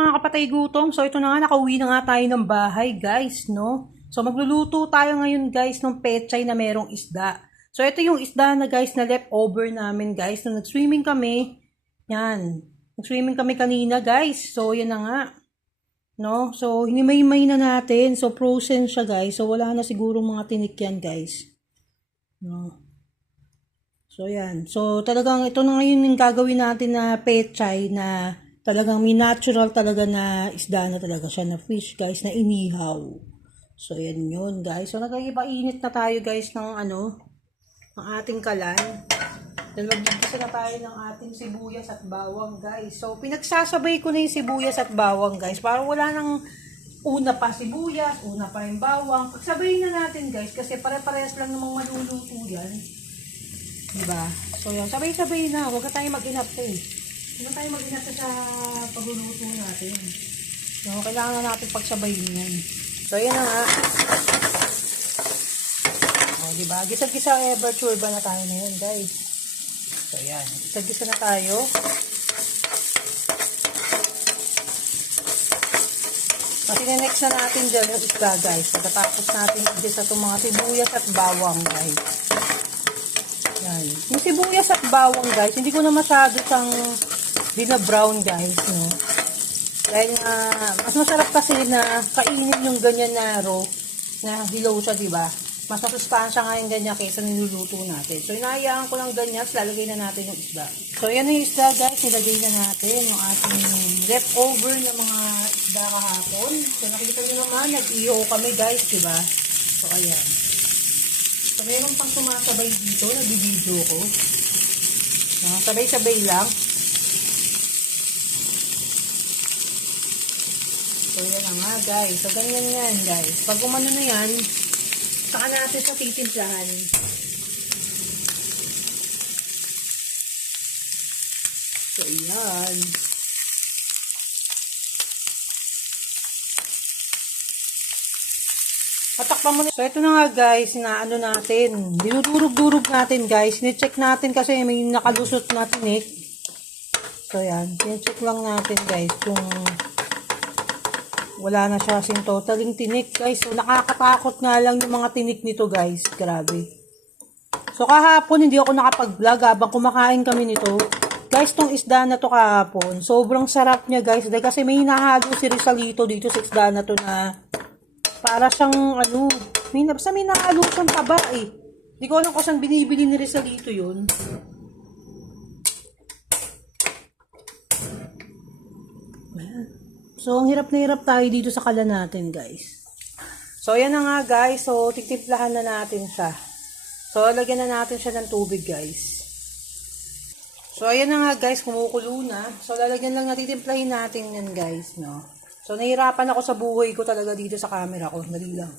mga kapatay gutom. So ito na nga, nakauwi na nga tayo ng bahay guys, no? So magluluto tayo ngayon guys ng pechay na merong isda. So ito yung isda na guys na leftover namin guys. Nung nag-swimming kami, yan. Nag-swimming kami kanina guys. So yan na nga. No? So hinimay-may na natin. So frozen siya guys. So wala na siguro mga tinik yan guys. No? So yan. So talagang ito na ngayon yung gagawin natin na pechay na talagang may natural talaga na isda na talaga siya na fish guys na inihaw. So yan yun guys. So nagkaiba-init na tayo guys ng ng ating kalan. Then magbibisa na tayo ng ating sibuyas at bawang guys. So pinagsasabay ko na yung sibuyas at bawang guys. Para wala nang una pa sibuyas, una pa yung bawang. Pagsabayin na natin guys kasi pare-parehas lang namang maluluto yan. Diba? So yan, sabay-sabay na. Huwag ka tayo mag-inap eh. Huwag na tayo mag-inap sa pagluluto natin. So kailangan na natin pagsabayin yan. So yan na nga. O diba? Gisag-gisa ever sure ba na tayo na yun guys. So yan. Gisag-gisa na tayo. Kasi next na natin dyan yung isda guys. Pagkatapos natin igisa itong mga sibuyas at bawang guys. Yan. Yung sibuyas at bawang guys, hindi ko na masyado siyang bina-brown guys, no? Dahil mas masarap kasi na kainin yung ganyan na raw, na hilaw siya, diba? Mas masustansya nga yung ganyan kaysa niluluto natin. So, inahayaan ko lang ganyan, lalagay na natin yung isda. So, yan yung isda guys, nilagay na natin yung ating leftover na mga isda kahapon. So, nakita nyo naman, nag-iyo kami guys, diba? So, ayan. So, meron pang sumasabay dito, nag-video ko. Sabay-sabay lang. So, yan na nga, guys. So, ganyan yan, guys. Pag umano na yan, saka natin sa titimplahan. So, yan. Patakpan mo na. So, ito na nga, guys, na natin. Dinudurog-durog natin, guys. Ni-check natin kasi may nakalusot na tinik. So, yan. Ni-check lang natin, guys, kung wala na siya kasing totaling tinik, guys. So, nakakatakot nga lang yung mga tinik nito, guys. Grabe. So, kahapon, hindi ako nakapag-vlog habang kumakain kami nito. Guys, tong isda na to kahapon, sobrang sarap niya, guys. Dahil kasi may hinahalo si Rizalito dito sa isda na to na para siyang, basta may nahalo siyang taba, eh. Hindi ko alam kung saan binibili ni Rizalito yun. So, ang hirap na hirap tayo dito sa kalan natin, guys. So, yan na nga, guys. So, titimplahan na natin siya. So, lagyan na natin siya ng tubig, guys. So, ayan na nga, guys. Kumukulo na. So, lalagyan lang natin, titimplahin natin yan, guys, no? So, nahirapan ako sa buhay ko talaga dito sa camera ko. Dali lang.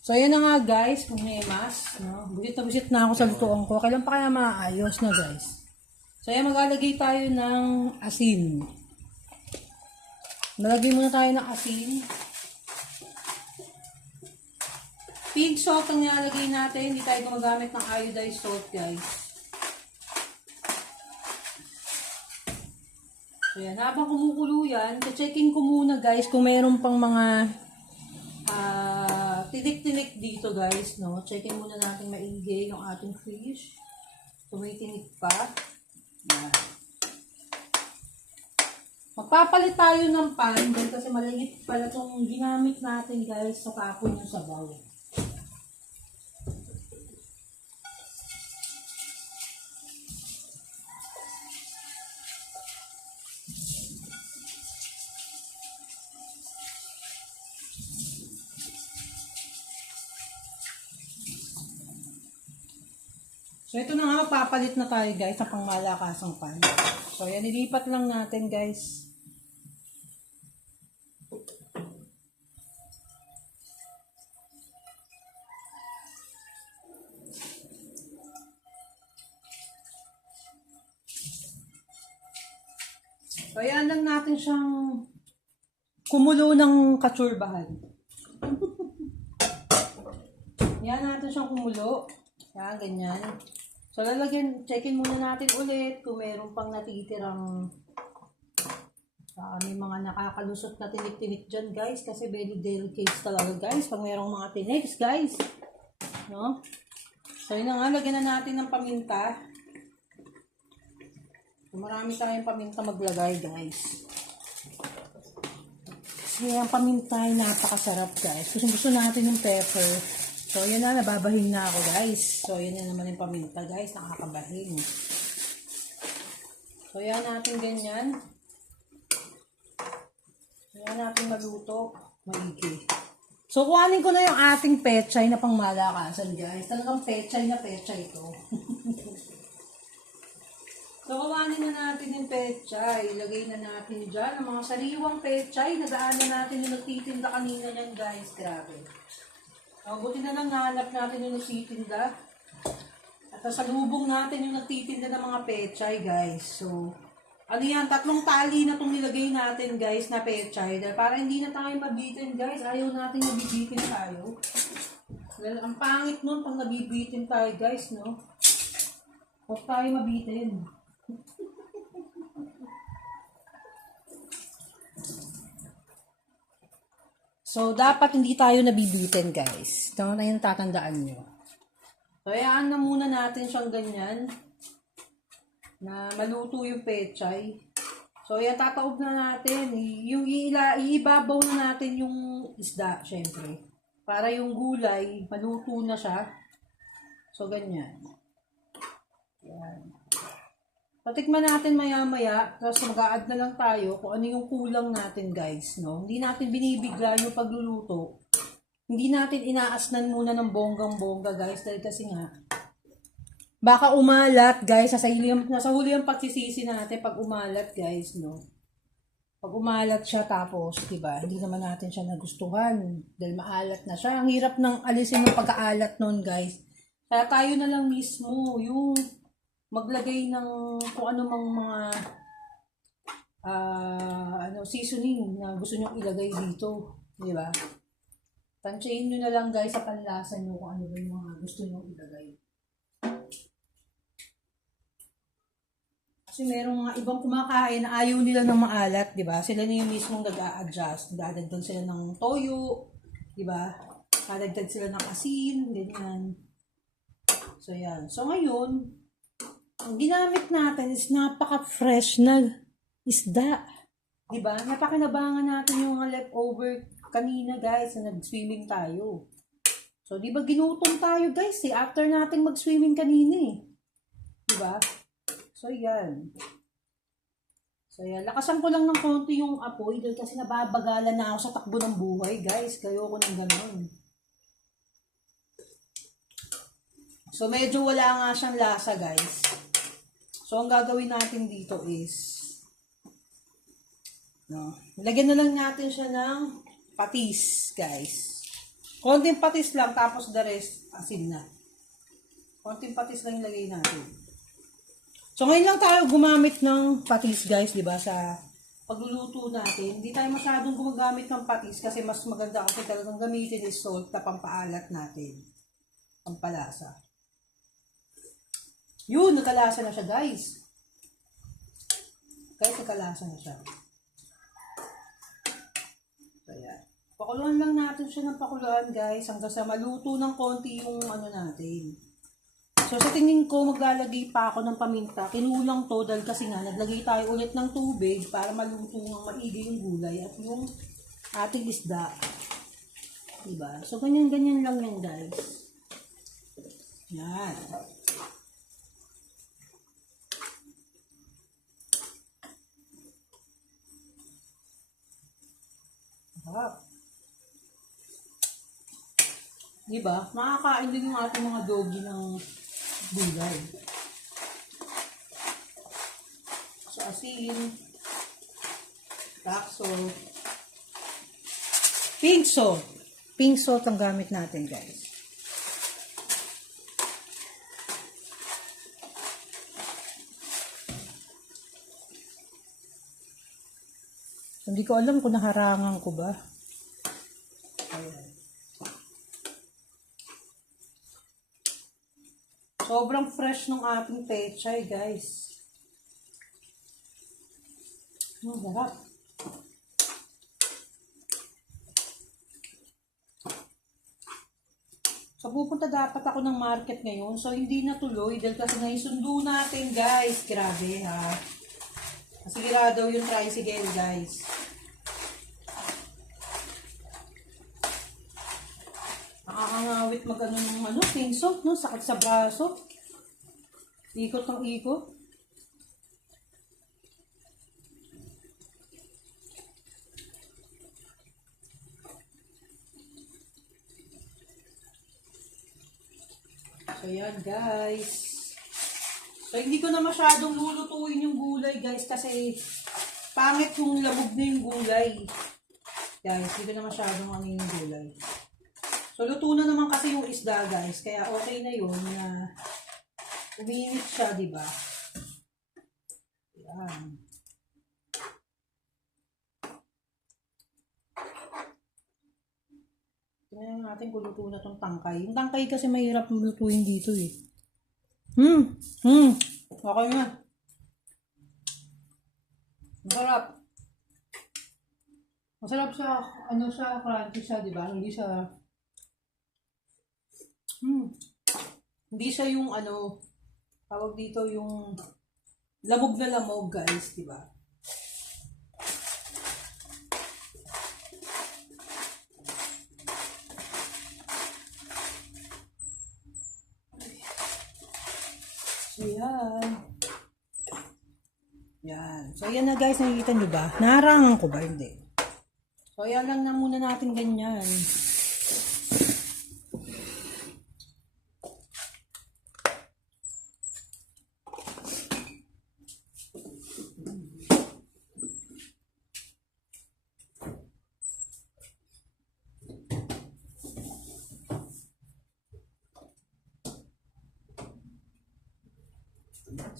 So, ayan na nga, guys. Pumimas, no? Busit na busit na ako sa lutuan ko. Kailan pa kaya maayos, no, guys? So, ayan, maglalagay tayo ng asin. Nalagay muna tayo ng asin. Pig salt ang nilalagay natin. Hindi tayo gumagamit ng iodized salt, guys. So yan, habang kumukulo yan, checking ko muna, guys, kung mayroon pang mga tinik-tinik dito, guys, no? Checking muna natin maigi yung ating fish. Kung may tinik pa. Yan. Magpapalit tayo ng pan dahil kasi maliit pala itong ginamit natin guys sa kapon yung sabaw. So ito na nga, magpapalit na tayo guys sa pangmalakasang pan. So yan, nilipat lang natin guys. So, ayan lang natin siyang kumulo ng katsurbahan. Ayan natin siyang kumulo. Ayan, ganyan. So, checkin muna natin ulit kung meron pang natitirang May mga nakakalusot na tinik-tinik dyan, guys. Kasi very delicate talaga, guys. Pag mayroong mga tiniks, guys. No? So, yun na nga. Lagyan na natin ng paminta. So, marami tayong paminta maglagay, guys. Kasi ang paminta ay napakasarap, guys. Gusto natin yung pepper. So, yan na. Nababahin na ako, guys. So, yan na naman yung paminta, guys. Nakakabahin. So, yan natin ganyan. Yan natin maluto. Maigi. So, kuhanin ko na yung ating pechay na pangmalakasan, guys. Talagang pechay na pechay ito. So, kuhanin na natin yung pechay. Ilagay na natin dyan. Ang mga sariwang pechay. Nagaan na natin yung nagtitinda kanina yan, guys. Grabe. Buti na lang nahanap natin yung nagtitinda. At sasalubong natin yung nagtitinda ng mga pechay, guys. So, ano yan, 3 tali na itong nilagay natin, guys, na pechay. Para hindi na tayo mabitin, guys. Ayaw natin nabibitin tayo. Dahil ang pangit nun pag nabibitin tayo, guys, no? Huwag tayo mabitin. So, dapat hindi tayo nabibitin, guys. Ito na yung tatandaan nyo. So, hayaan na muna natin siyang ganyan. Na maluto yung pechay. So, yan, tataob na natin. Yung iibabaw na natin yung isda, syempre. Para yung gulay, maluto na siya. So, ganyan. Yan. Patikman natin maya-maya, tapos mag-a-add na lang tayo kung ano yung kulang natin, guys. No? Hindi natin binibigla yung pagluluto. Hindi natin inaasnan muna ng bonggang-bongga, guys. Dahil kasi nga, baka umalat, guys. Nasa huli ang pagsisisi natin pag umalat, guys. No? Pag umalat siya tapos, diba, hindi naman natin siya nagustuhan. Dahil maalat na siya. Ang hirap ng alisin ng pag-aalat nun, guys. Kaya tayo na lang mismo, yung maglagay ng kung ano mang mga seasoning na gusto nyo ilagay dito. Di ba? Tansyahin nyo na lang, guys, sa panlasa nyo kung ano ba yung mga gusto nyo ilagay. Kasi merong mga ibang kumakain na ayaw nila ng maalat, di ba? Sila na yung mismong nag-a-adjust. Dadagdag sila ng toyo, di ba? Dadagdag sila ng asin, ganyan. So, yan. So, ngayon, ang ginamit natin is napaka-fresh na isda. Diba? Napakinabangan natin yung mga leftover kanina, guys, na nag-swimming tayo. So, diba ginutom tayo, guys, after natin mag-swimming kanina, Diba? So, yan. So, yan. Lakasan ko lang ng konti yung apoy dahil kasi nababagalan na ako sa takbo ng buhay, guys. Kayo ko ng ganon. So, medyo wala nga siyang lasa, guys. So, ang gagawin natin dito is, lagyan na lang natin siya ng patis, guys. Konting patis lang, tapos the rest, asin na. Konting patis lang ilagay natin. So, ngayon lang tayo gumamit ng patis, guys, di ba, sa pagluluto natin. Hindi tayo masyadong gumagamit ng patis kasi mas maganda kasi talagang gamitin is salt na pampaalat natin. Pampalasa. Yun, nakalasa na siya, guys. Guys, nakalasa na siya. So, yan. Pakuluan lang natin siya ng pakuluan, guys, hanggang sa maluto ng konti yung ano natin. So, sa tingin ko, maglalagay pa ako ng paminta. Kinulang to dahil kasi nga, naglagay tayo ulit ng tubig para maluto ng maigi yung gulay at yung ating isda. Diba? So, ganyan-ganyan lang yan, guys. Yan. Diba? Makakain din yung ating mga doggy ng gulay. So, asin, black salt, pink salt. Pink salt ang gamit natin, guys. Hindi ko alam kung naharangan ko ba. Ayan. Sobrang fresh ng ating pechay, guys. Sarap. So, pupunta dapat ako ng market ngayon. So, hindi natuloy dahil kasi naisundo natin, guys. Grabe, ha. Masira daw yung tricycle, guys. Nakakangawit mag-ano ng pinso, no? Sakit sa braso. Ikot ng ikot. So, yan, guys. So, hindi ko na masyadong lulutuin yung gulay, guys, kasi pangit yung labog na yung gulay. Guys, hindi ko na masyadong yung gulay. So, luto na naman kasi yung isda, guys. Kaya okay na yun na umiinit siya, diba? Yan. Tingnan natin kung luto na tong tangkay. Yung tangkay kasi mahirap lutuin dito eh. Okay na. Masarap. Masarap siya, siya, crunchy siya, diba? Hindi siya, hindi siya yung tawag dito yung lamog na lamog, guys, diba? So, yan. Yan. So, yan na, guys. Nakikita nyo ba? Naharangan ko ba? Hindi. So, yan lang na muna natin ganyan.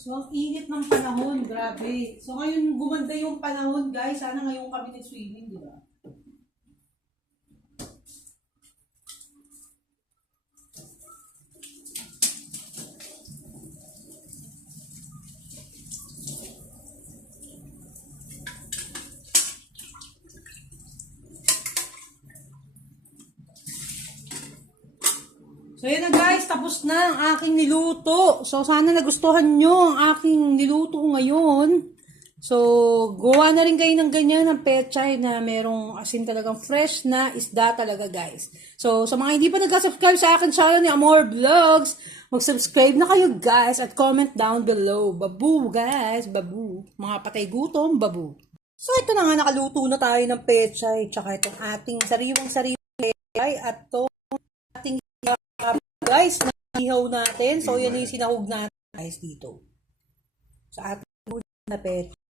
So, ang init ng panahon, grabe. So, ngayon gumanda yung panahon, guys. Sana ngayon kami nag-swimming, di ba? So, yun na guys, tapos na ang aking niluto. So, sana nagustuhan nyo ang aking niluto ngayon. So, gawa na rin kayo ng ganyan, ng pechay na merong asin talagang fresh na isda talaga, guys. So, sa mga hindi pa nag-subscribe sa akin channel ni Amor Vlogs, mag-subscribe na kayo, guys, at comment down below. Babu, guys, babu. Mga patay gutom, babu. So, ito na nga, nakaluto na tayo ng pechay, tsaka itong ating sariwang-sariwang pechay, at itong ating guys, nahihaw natin. So, yan yung sinahog natin, guys, dito. Sa ating na pechay.